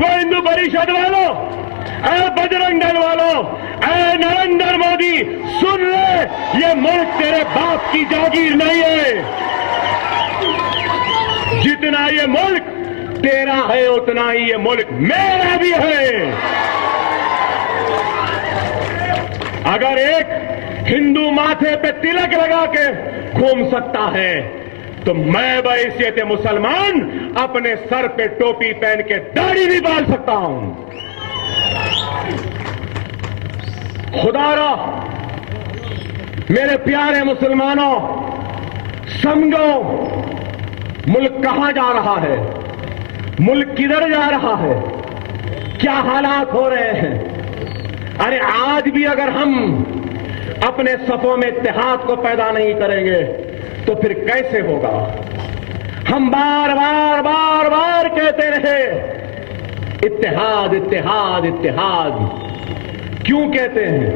विश्व हिंदू परिषद वालों, اے बजरंग दल वालों, اے नरेंद्र मोदी, सुन ले, ये मुल्क तेरे बाप की जागीर नहीं है। जितना ये मुल्क तेरा है उतना ही ये मुल्क मेरा भी है। अगर एक हिंदू माथे पे तिलक लगा के घूम सकता है तो मैं बहैसियत मुसलमान अपने सर पे टोपी पहन के दाढ़ी भी बाल सकता हूं। खुदारा मेरे प्यारे मुसलमानों, समझो मुल्क कहां जा रहा है, मुल्क किधर जा रहा है, क्या हालात हो रहे हैं। अरे आज भी अगर हम अपने सफों में इत्तेहाद को पैदा नहीं करेंगे तो फिर कैसे होगा। हम बार बार बार बार कहते रहे इत्तेहाद इत्तेहाद इत्तेहाद। क्यों कहते हैं?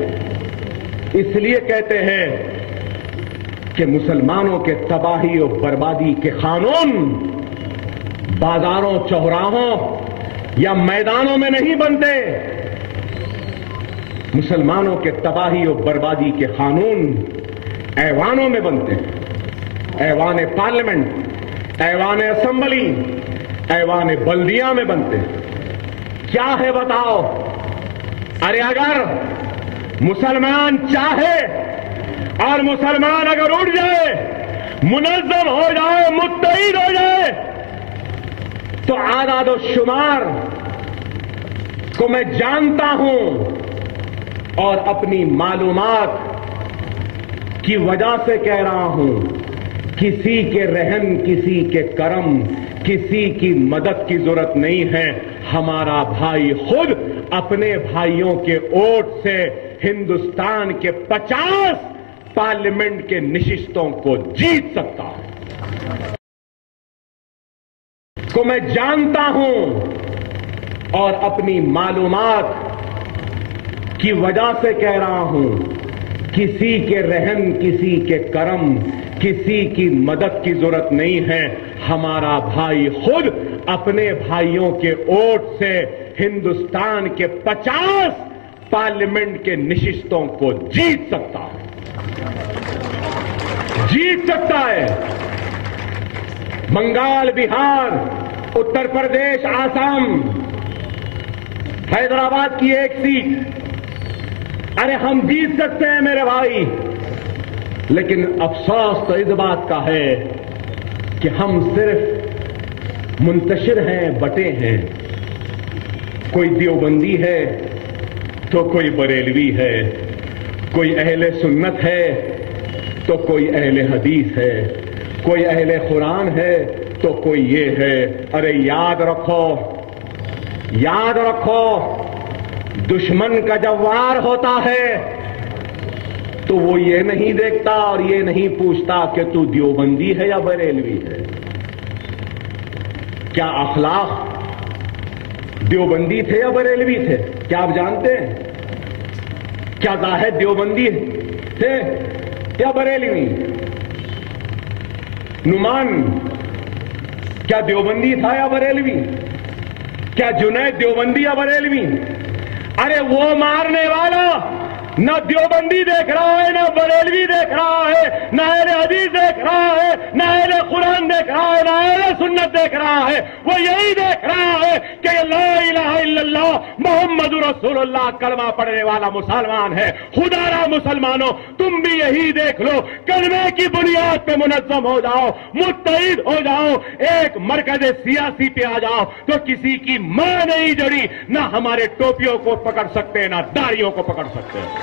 इसलिए कहते हैं कि मुसलमानों के तबाही और बर्बादी के कानून बाजारों, चौराहों या मैदानों में नहीं बनते। मुसलमानों के तबाही और बर्बादी के कानून ऐवानों में बनते हैं। ऐवान पार्लियामेंट, ऐवान असेंबली, ऐवान बल्दिया में बनते हैं। क्या है बताओ? अरे अगर मुसलमान चाहे और मुसलमान अगर उठ जाए, मुनज़्ज़म हो जाए, मुत्तहिद हो जाए, तो आदाद और शुमार को मैं जानता हूं और अपनी मालूमात की वजह से कह रहा हूं, किसी के रहम, किसी के करम, किसी की मदद की जरूरत नहीं है। हमारा भाई खुद अपने भाइयों के वोट से हिंदुस्तान के 50 पार्लियामेंट के नशिस्तों को जीत सकता है। को मैं जानता हूं और अपनी मालूमात की वजह से कह रहा हूं, किसी के रहम, किसी के करम, किसी की मदद की जरूरत नहीं है। हमारा भाई खुद अपने भाइयों के वोट से हिंदुस्तान के 50 पार्लियामेंट के नशिस्तों को जीत सकता है, जीत सकता है। बंगाल, बिहार, उत्तर प्रदेश, आसाम, हैदराबाद की एक सीट, अरे हम जीत सकते हैं मेरे भाई। लेकिन अफसोस तो इस बात का है कि हम सिर्फ मुंतशिर हैं, बटे हैं। कोई देवबंदी है तो कोई बरेलवी है, कोई अहले सुन्नत है तो कोई अहले हदीस है, कोई अहले कुरान है तो कोई ये है। अरे याद रखो, याद रखो, दुश्मन का जब वार होता है तो वो ये नहीं देखता और ये नहीं पूछता कि तू देवबंदी है या बरेलवी है। क्या अखलाक देवबंदी थे या बरेलवी थे? क्या आप जानते हैं? क्या जाहिद देवबंदी थे या बरेलवी? नुमान क्या देवबंदी था या बरेलवी? क्या जुनैद देवबंदी या बरेलवी? अरे वो मारने वाला न देवबंदी देख रहा है, न बरेलवी देख रहा है, न अहले हदीस देख रहा है, न अहले कुरान देख रहा है, न अहले सुन्नत देख रहा है। वो यही देख रहा है कि ला इलाहा इल्लल्लाह मोहम्मदुर रसूलुल्लाह कलमा पढ़ने वाला मुसलमान है। खुदारा मुसलमानों, तुम भी यही देख लो, कलमे की बुनियाद पे मुनज़्ज़म हो जाओ, मुत्तहिद हो जाओ, एक मरकज़ सियासी पे आ जाओ तो किसी की मां नहीं जड़ी, ना हमारे टोपियों को पकड़ सकते, ना दाढ़ियों को पकड़ सकते।